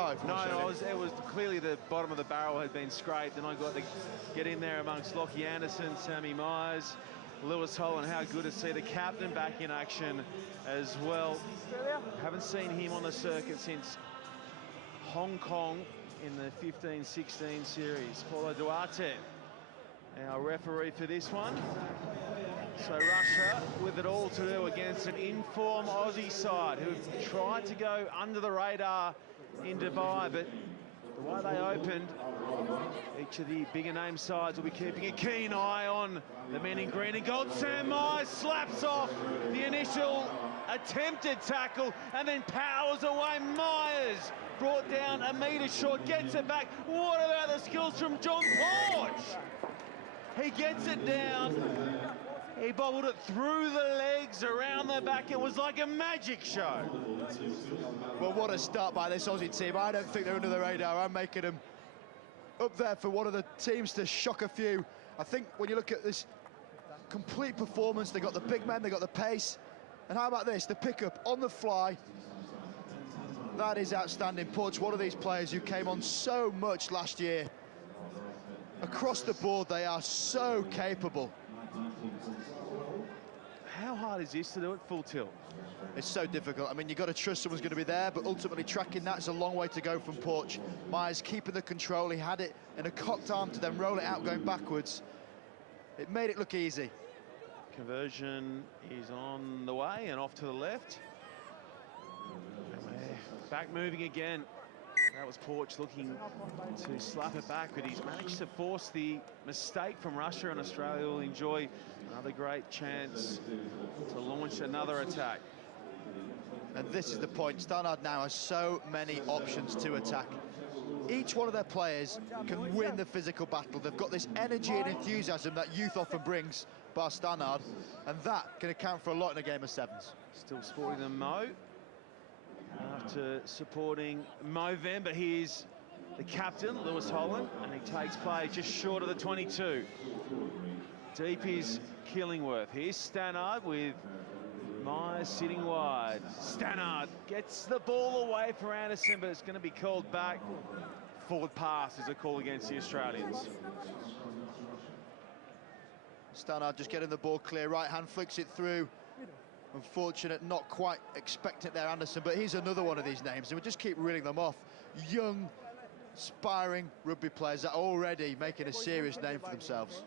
survive? No, it was clearly the bottom of the barrel had been scraped, and I got to get in there amongst Lockie Anderson, Sammy Myers, Lewis Holland. How good to see the captain back in action as well. Haven't seen him on the circuit since Hong Kong in the 15-16 series. Paulo Duarte, our referee for this one. So Russia with it all to do against an in-form Aussie side who tried to go under the radar in Dubai, but the way they opened, each of the bigger name sides will be keeping a keen eye on the men in green and gold. Sam Myers slaps off the initial attempted tackle and then powers away. Myers brought down a metre short, gets it back. What about the skills from John Porch? He gets it down. He bobbled it through the legs, around the back. It was like a magic show. Well, what a start by this Aussie team. I don't think they're under the radar. I'm making them up there for one of the teams to shock a few. I think when you look at this complete performance, they got the big men, they got the pace. And how about this, the pickup on the fly? That is outstanding. Porch, one of these players who came on so much last year. Across the board, they are so capable. How hard is this to do at full tilt? It's so difficult. I mean, you've got to trust someone's going to be there, but ultimately tracking that's a long way to go from Porch. Myers keeping the control. He had it in a cocked arm to then roll it out going backwards. It made it look easy. Conversion is on the way and off to the left. Back moving again. That was Porch looking to slap it back, but he's managed to force the mistake from Russia, and Australia will enjoy another great chance to launch another attack. And this is the point. Stannard now has so many options to attack. Each one of their players can win the physical battle. They've got this energy and enthusiasm that youth often brings, bar Stannard, and that can account for a lot in a game of sevens. Still sporting the Mo. After supporting Movember, here's the captain, Lewis Holland, and he takes play just short of the 22. Deep is Killingworth. Here's Stannard with Myers sitting wide. Stannard gets the ball away for Anderson, but it's going to be called back. Forward pass is a call against the Australians. Stannard just getting the ball clear, right hand flicks it through. Unfortunate, not quite expecting there, Anderson, but he's another one of these names, and we just keep reeling them off. Young, aspiring rugby players that are already making a serious name for themselves.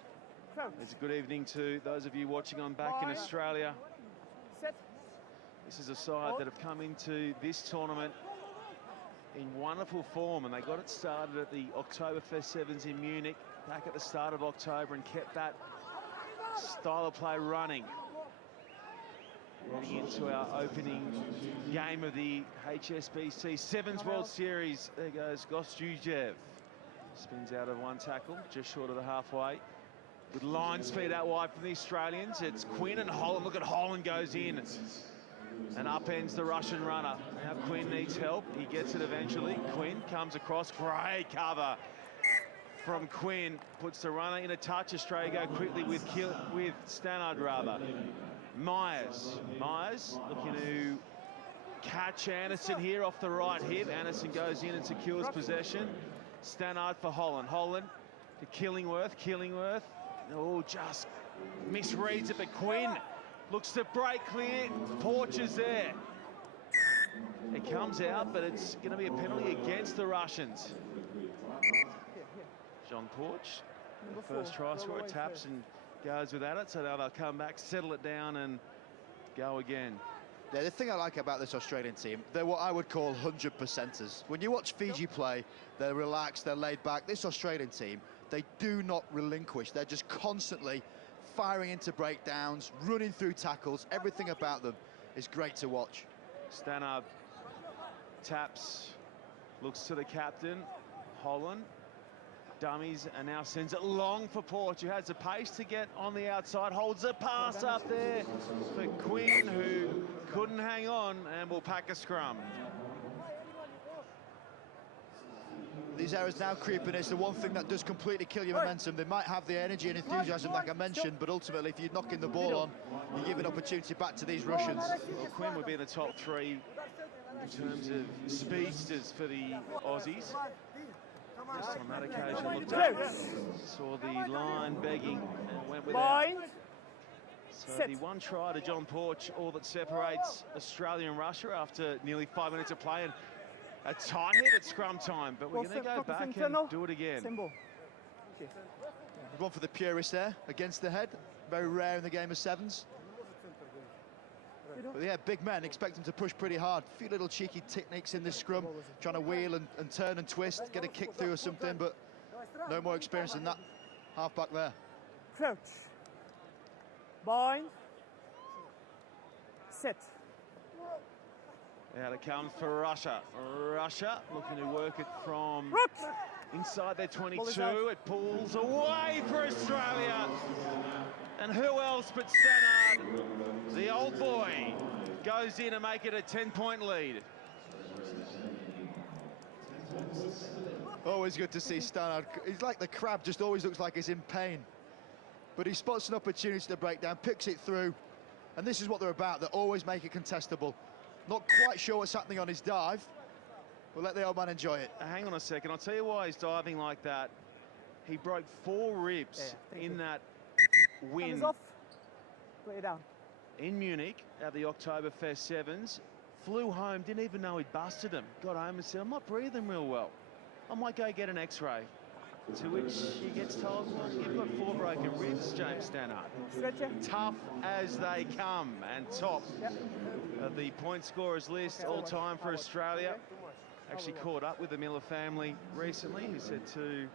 It's a good evening to those of you watching on back in Australia. This is a side that have come into this tournament in wonderful form, and they got it started at the Oktoberfest Sevens in Munich back at the start of October and kept that style of play running. Heading into our opening game of the HSBC Sevens World Series. There goes Gostujev. Spins out of one tackle, just short of the halfway. With line speed out wide from the Australians, it's Quinn and Holland. Look at Holland goes in and upends the Russian runner. Now Quinn needs help. He gets it eventually. Quinn comes across. Great cover from Quinn. Puts the runner in a touch. Australia go quickly with Stannard rather. Myers looking to catch Anderson here off the right hip. Anderson goes in and secures possession. Stannard for Holland. Holland to Killingworth. Oh, just misreads it, but Quinn looks to break clear. Porch is there. It comes out, but it's going to be a penalty against the Russians. John Porch, the first try scorer, taps and goes without it, so now they'll come back, settle it down and go again. Yeah, the thing I like about this Australian team, they're what I would call 100%ers. When you watch Fiji play, they're relaxed, they're laid back. This Australian team, they do not relinquish. They're just constantly firing into breakdowns, running through tackles. Everything about them is great to watch. Stannard taps, looks to the captain, Holland. Dummies and now sends it long for Porch, who has the pace to get on the outside, holds a pass up there for Quinn, who couldn't hang on and will pack a scrum. These errors now creeping is the one thing that does completely kill your momentum. They might have the energy and enthusiasm like I mentioned, but ultimately if you're knocking the ball on, you give an opportunity back to these Russians. Well, Quinn would be in the top three in terms of speedsters for the Aussies. Just on that occasion, looked up, saw the line begging and went without. So the one try to John Porch, all that separates Australia and Russia after nearly 5 minutes of play, and a tight hit at scrum time, but we're going to go back and do it again. We've gone for the purist there, against the head. Very rare in the game of sevens. But yeah, big men, expect them to push pretty hard. A few little cheeky techniques in this scrum, trying to wheel and turn and twist, get a kick through or something, but no more experience than that half-back there. Crouch. Bind. Sit. Out it comes for Russia. Russia looking to work it from inside their 22. It pulls away for Australia. And who else but Stannard, the old boy, goes in and make it a 10-point lead. Always good to see Stannard. He's like the crab, just always looks like he's in pain. But he spots an opportunity to break down, picks it through, and this is what they're about. They always make it contestable. Not quite sure what's happening on his dive. We'll let the old man enjoy it. Hang on a second, I'll tell you why he's diving like that. He broke 4 ribs in that win Play it down. in Munich at the Oktoberfest Sevens. Flew home, didn't even know he'd busted him. Got home and said, I'm not breathing real well. I might go get an x-ray. To which he gets told, well, you've got 4 broken ribs, James Stannard. Tough as they come, and top of the point scorers list all time for Australia. Actually caught up with the Miller family recently, who said to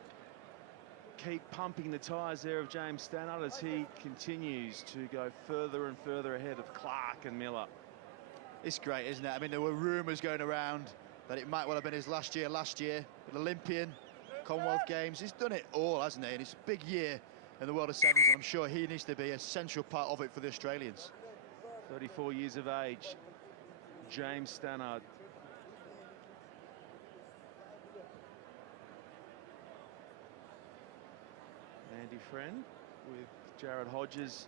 keep pumping the tyres there of James Stannard as he continues to go further and further ahead of Clark and Miller. It's great, isn't it? I mean, there were rumours going around that it might well have been his last year, an Olympian, Commonwealth Games. He's done it all, hasn't he? And it's a big year in the world of sevens, and I'm sure he needs to be a central part of it for the Australians. 34 years of age, James Stannard. Andy Friend with Jared Hodges,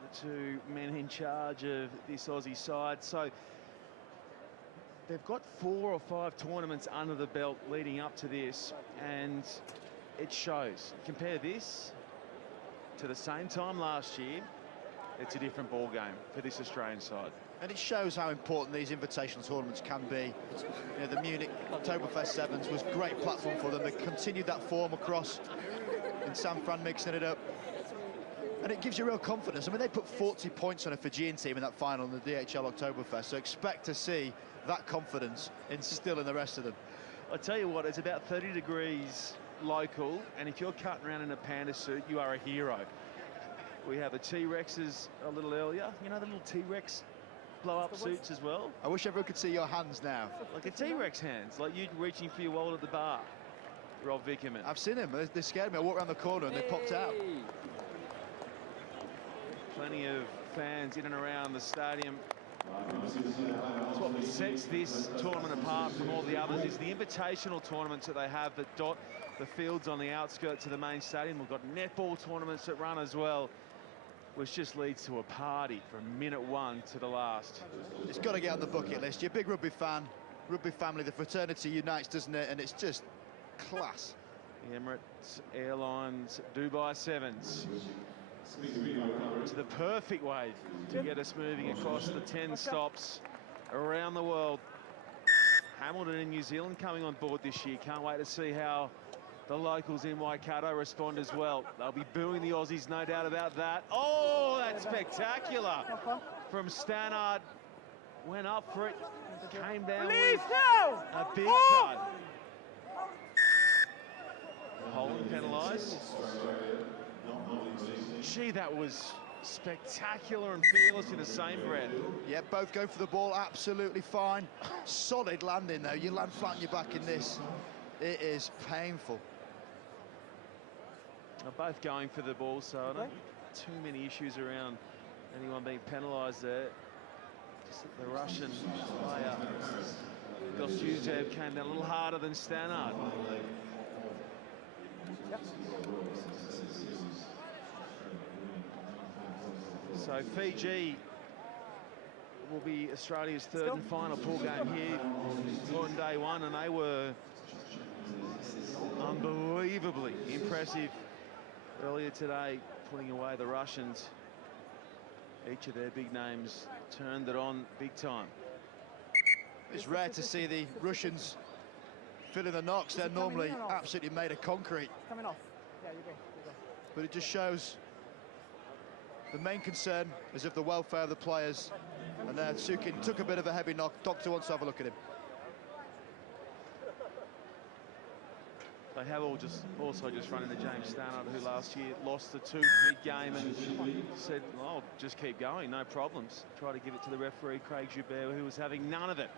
the 2 men in charge of this Aussie side. So they've got 4 or 5 tournaments under the belt leading up to this, and it shows. Compare this to the same time last year, it's a different ball game for this Australian side. And it shows how important these invitational tournaments can be. You know, the Munich Oktoberfest Sevens was a great platform for them. They continued that form across in San Fran, mixing it up. And it gives you real confidence. I mean, they put 40 points on a Fijian team in that final in the DHL Oktoberfest, so expect to see that confidence instill in the rest of them. I tell you what, it's about 30 degrees local, and if you're cutting around in a panda suit, you are a hero. We have the T-Rexes a little earlier. You know, the little T-Rex blow-up suits as well? I wish everyone could see your hands now. Like a T-Rex hands, like you reaching for your wallet at the bar. Rob Vickerman. I've seen him. They scared me. I walked around the corner and they popped out. Plenty of fans in and around the stadium. That's what sets this tournament apart from all the others, is the invitational tournaments that they have that dot the fields on the outskirts of the main stadium. We've got netball tournaments that run as well, which just leads to a party from minute 1 to the last. It's got to get on the bucket list. You're a big rugby fan, rugby family, the fraternity unites, doesn't it? And it's just class. The Emirates Airlines Dubai Sevens. It's the perfect way to get us moving across the 10 stops around the world. Hamilton in New Zealand coming on board this year. Can't wait to see how the locals in Waikato respond as well. They'll be booing the Aussies, no doubt about that. Oh, that's spectacular from Stannard. Went up for it, came down with a big thud. Holland penalised. Gee, that was spectacular and fearless in the same breath. Yeah, both going for the ball, absolutely fine. Solid landing though. You land flat on your back in this, it is painful. They're both going for the ball, so I don't too many issues around anyone being penalised there. Just that the Russian player, Gostuzhev, came down a little harder than Stannard. So Fiji will be Australia's third and final pool game here on day one, and they were unbelievably impressive earlier today, putting away the Russians. Each of their big names turned it on big time. It's rare to see the Russians filling the knocks. They're normally absolutely made of concrete. Coming off. Yeah, you go. But it just shows the main concern is of the welfare of the players. And there, Sukin took a bit of a heavy knock. Doctor wants to have a look at him. They have also just run into James Stannard, who last year lost the tooth mid-game and said, "Oh, just keep going, no problems." Try to give it to the referee, Craig Joubert, who was having none of it.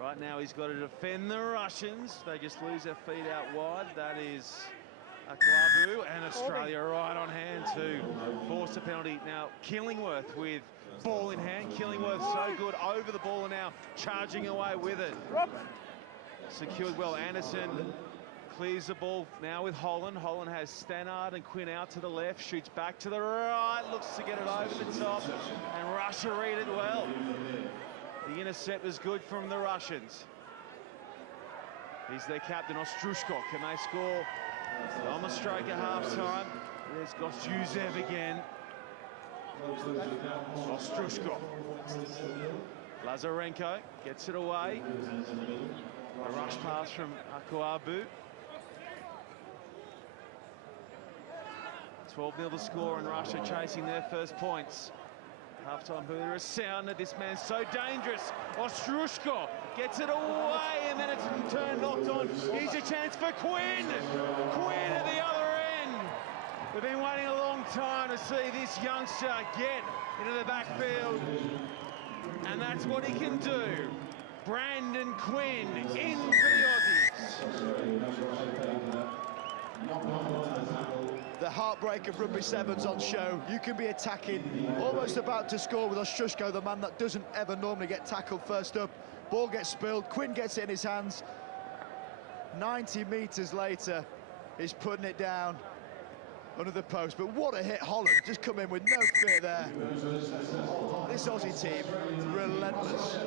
Right now, he's got to defend the Russians. They just lose their feet out wide. That is Akwabu, and Australia right on hand to force a penalty. Now, Killingworth with ball in hand. Killingworth so good over the ball and now charging away with it. Secured well. Anderson clears the ball now with Holland. Holland has Stannard and Quinn out to the left, shoots back to the right, looks to get it over the top, and Russia read it well. The intercept was good from the Russians. He's their captain, Ostrushko. Can they score on the stroke at half-time? There's Gostjuzev again. Ostrushko. Lazarenko gets it away. A rush pass from Akwabu. 12-0 the score, and Russia chasing their first points. Half-time booter, a sound that this man's so dangerous. Ostrushko gets it away, and then it's turned knocked on. Here's a chance for Quinn. Quinn at the other end. We've been waiting a long time to see this youngster get into the backfield, and that's what he can do. Brandon Quinn in for the Aussies. The heartbreak of Rugby Sevens on show. You can be attacking, almost about to score with Ostrushko, the man that doesn't ever normally get tackled first up. Ball gets spilled, Quinn gets it in his hands. 90 metres later, he's putting it down under the post. But what a hit, Holland, just come in with no fear there. This Aussie team, relentless.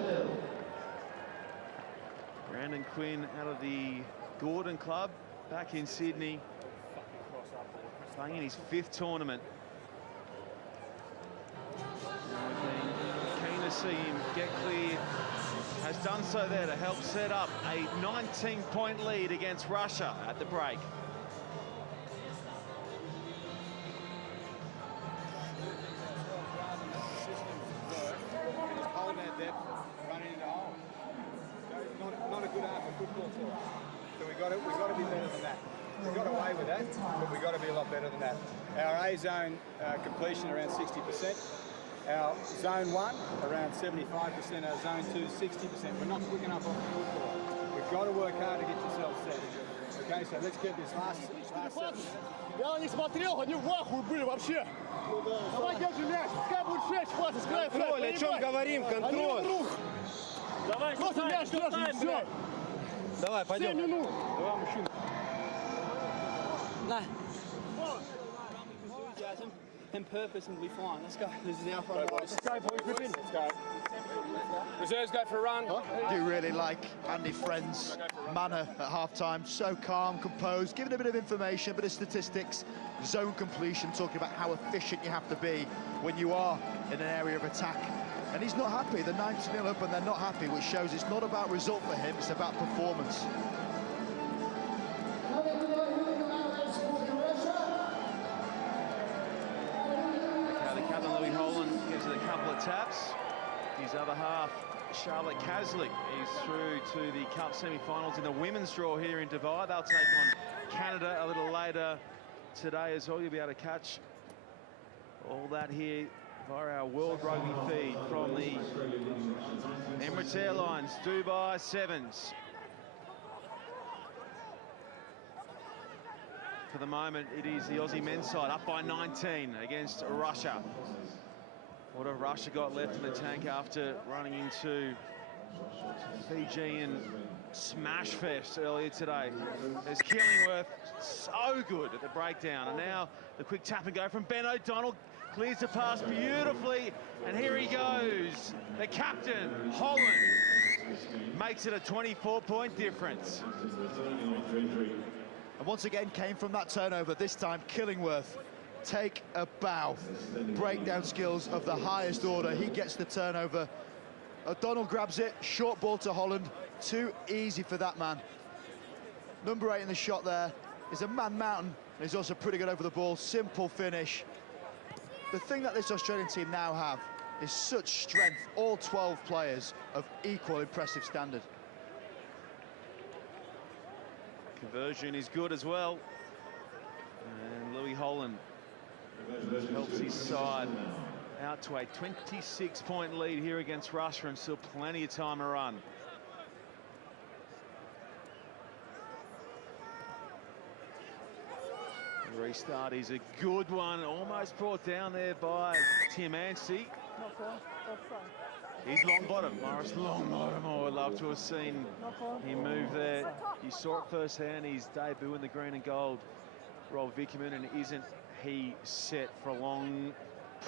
Brandon Quinn out of the Gordon Club back in Sydney, playing in his 5th tournament. We've been keen to see him get clear. Has done so there to help set up a 19-point lead against Russia at the break. Not a good art of football for us. So we got to be better than that. We got away with that, but we got to be a lot better than that. Our A zone completion around 60%. Our zone 1 around 75%. Our zone 2 60%. We're not quick enough off the football. We've got to work hard to get yourself set. Okay, so let's get this last 7 minutes. Я не смотрел, они в ахуе были вообще. Давай держи мяч, пускай будет 6 пасов, скрай флаг. Контроль, о чем говорим, контроль. Давай, просто мяч держи, все. Давай, пойдем. 7 минут. Давай, мужчина. No. Enthusiasm and purpose, and we'll be fine. Let's go. This is our front line. Let's go, boys. Let's go. Reserves go for a run. I do really like Andy Friend's manner at half-time. So calm, composed, giving a bit of information, a bit of statistics, zone completion, talking about how efficient you have to be when you are in an area of attack. And he's not happy. They're 19-0 up and they're not happy, which shows it's not about result for him, it's about performance. Taps. His other half, Charlotte Casley, is through to the Cup semi-finals in the women's draw here in Dubai. They'll take on Canada a little later today as well. You'll be able to catch all that here via our World Rugby feed from the Emirates Airlines Dubai Sevens. For the moment, it is the Aussie men's side up by 19 against Russia. What have Russia got left in the tank after running into Fijian smash fest earlier today? There's Killingworth, so good at the breakdown. And now the quick tap and go from Ben O'Donnell. clears the pass beautifully, and here he goes. The captain, Holland, makes it a 24-point difference. And once again came from that turnover, this time Killingworth. Take a bow. Breakdown skills of the highest order. He gets the turnover. O'Donnell grabs it, short ball to Holland. Too easy for that man. Number 8 in the shot there is a man mountain. He's also pretty good over the ball. Simple finish. The thing that this Australian team now have is such strength. All 12 players of equal impressive standard. Conversion is good as well. And Louis Holland helps his side out to a 26-point lead here against Russia, and still plenty of time to run. The restart is a good one, almost brought down there by Tim Anstey. He's long bottom, Morris long bottom. Oh, I'd love to have seen him move there. You saw it firsthand, his debut in the green and gold. Rob Vickerman, and isn't he set for a long,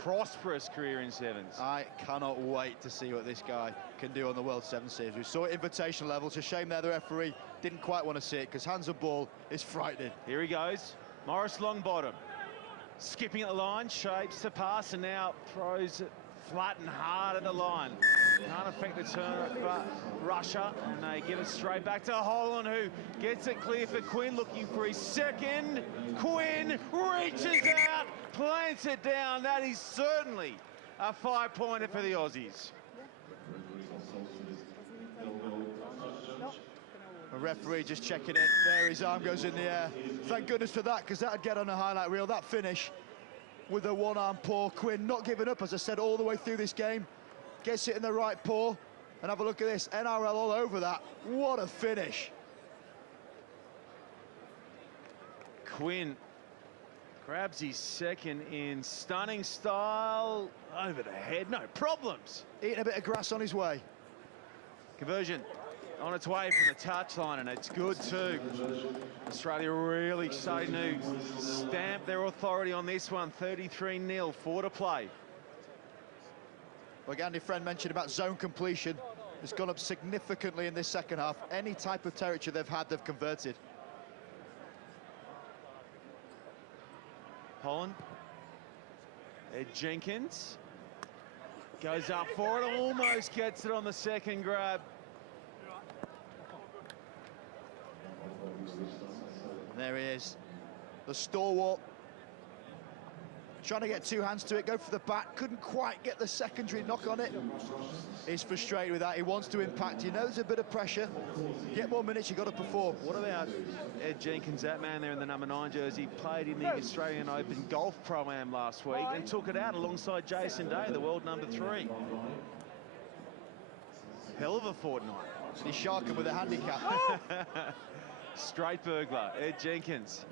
prosperous career in sevens? I cannot wait to see what this guy can do on the World Seven Series. We saw it invitation level. It's a shame there the referee didn't quite want to see it, because hands on ball is frightening. Here he goes, Morris Longbottom. Skipping at the line, shapes the pass, and now throws it flat and hard at the line. Can't affect the turn for Russia, and they give it straight back to Holland, who gets it clear for Quinn, looking for his second. Quinn reaches out, plants it down. That is certainly a 5-pointer for the Aussies. A referee just checking it. There, his arm goes in the air. Thank goodness for that, because that'd get on a highlight reel. That finish with a one-arm paw. Quinn not giving up, as I said, all the way through this game. Gets it in the right paw. And have a look at this. NRL all over that. What a finish. Quinn grabs his second in stunning style. Over the head, no problems. Eating a bit of grass on his way. Conversion on its way from the touchline, and it's good too. Australia really starting to stamp their authority on this one. 33-0, 4 to play. Well, Andy Friend mentioned about zone completion. It's gone up significantly in this second half. Any type of territory they've had, they've converted. Holland. Ed Jenkins goes up for it, almost gets it on the second grab. There he is, the stalwart. Trying to get two hands to it, go for the back, couldn't quite get the secondary knock on it. He's frustrated with that, he wants to impact. He knows a bit of pressure. Get more minutes, you've got to perform. What about Ed Jenkins, that man there in the number 9 jersey? Played in the Australian Open Golf Pro-Am last week and took it out alongside Jason Day, the world number 3. Hell of a fortnight. He's sharking with a handicap. Straight burglar, Ed Jenkins.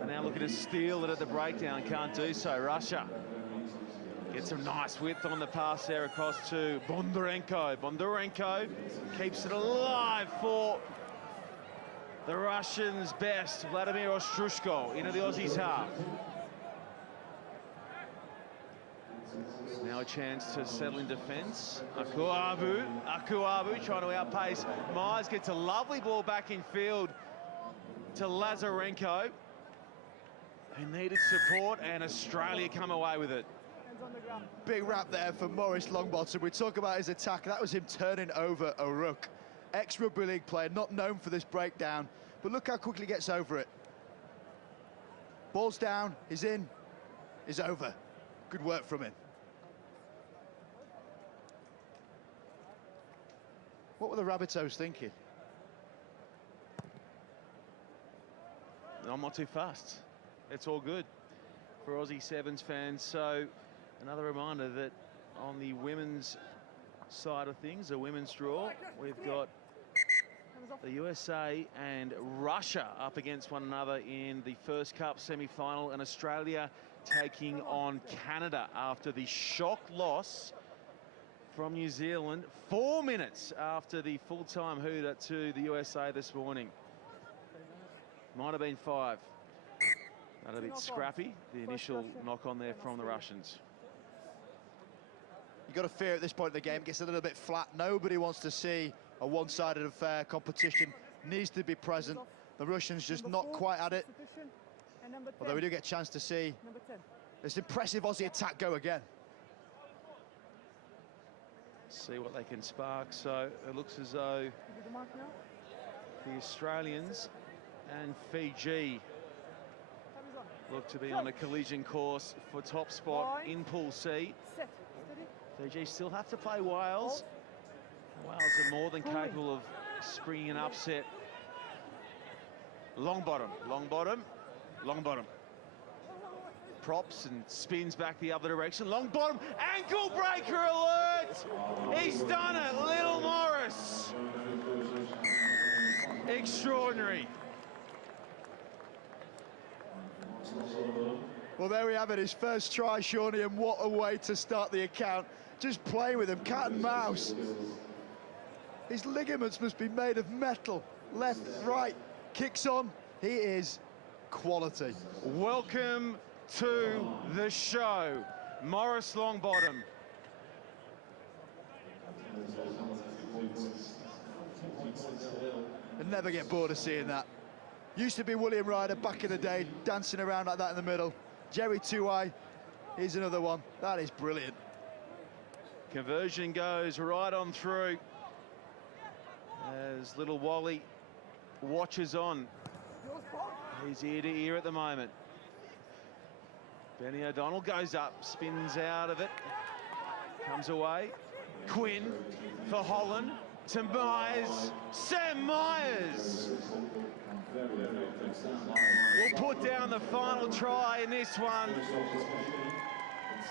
And now looking to steal it at the breakdown, can't do so. Russia gets some nice width on the pass there across to Bondarenko. Bondarenko keeps it alive for the Russians' best, Vladimir Ostrushko, into the Aussies' half. Now a chance to settle in defence. Akuabu trying to outpace Myers, gets a lovely ball back in field to Lazarenko, who needed support, and Australia come away with it. Big wrap there for Morris Longbottom. We talk about his attack. That was him turning over a ruck. Ex-rugby league player, not known for this breakdown, but look how quickly he gets over it. Ball's down, he's in, he's over. Good work from him. What were the Rabbitohs thinking? I'm not too fast. It's all good for Aussie Sevens fans. So another reminder that on the women's side of things, a women's draw, we've got the USA and Russia up against one another in the first Cup semi-final, and Australia taking on Canada after the shock loss from New Zealand 4 minutes after the full-time hooter to the USA this morning. Might have been 5. That a bit scrappy, the initial knock on there from the Russians. You've got to fear at this point in the game, it gets a little bit flat. Nobody wants to see a one-sided affair. Competition needs to be present. The Russians just not quite at it. Although we do get a chance to see this impressive Aussie attack go again. See what they can spark. So it looks as though the Australians and Fiji look to be on a collision course for top spot in Pool C. Fiji still have to play Wales. Wales are more than capable of springing an upset. Long bottom, long bottom, long bottom. Props and spins back the other direction. Long bottom, ankle breaker alert! He's done it, Little Morris. Extraordinary. Well, there we have it, his first try, Shawnee, and what a way to start the account. Just playing with him, cat and mouse. His ligaments must be made of metal. Left, right, kicks on. He is quality. Welcome to the show, Morris Longbottom. I'd never get bored of seeing that. Used to be William Ryder back in the day, dancing around like that in the middle. Jerry Tuai, here's another one. That is brilliant. Conversion goes right on through as little Wally watches on. He's ear to ear at the moment. Benny O'Donnell goes up, spins out of it, comes away. Quinn for Holland to Myers. Sam Myers will put down the final try in this one.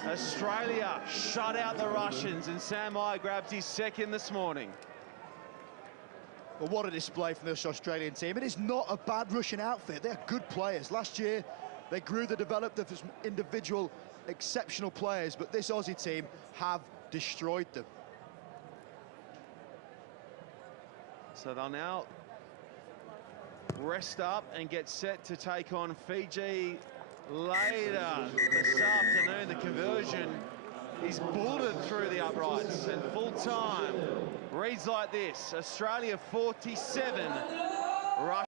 Australia shut out the Russians, and Sam Myers grabs his second this morning. Well, what a display from this Australian team. It is not a bad Russian outfit. They're good players. Last year, they grew, they developed as individual exceptional players, but this Aussie team have destroyed them. So they'll now rest up and get set to take on Fiji later this afternoon. The conversion is bulleted through the uprights, and full time reads like this: Australia 47, Russia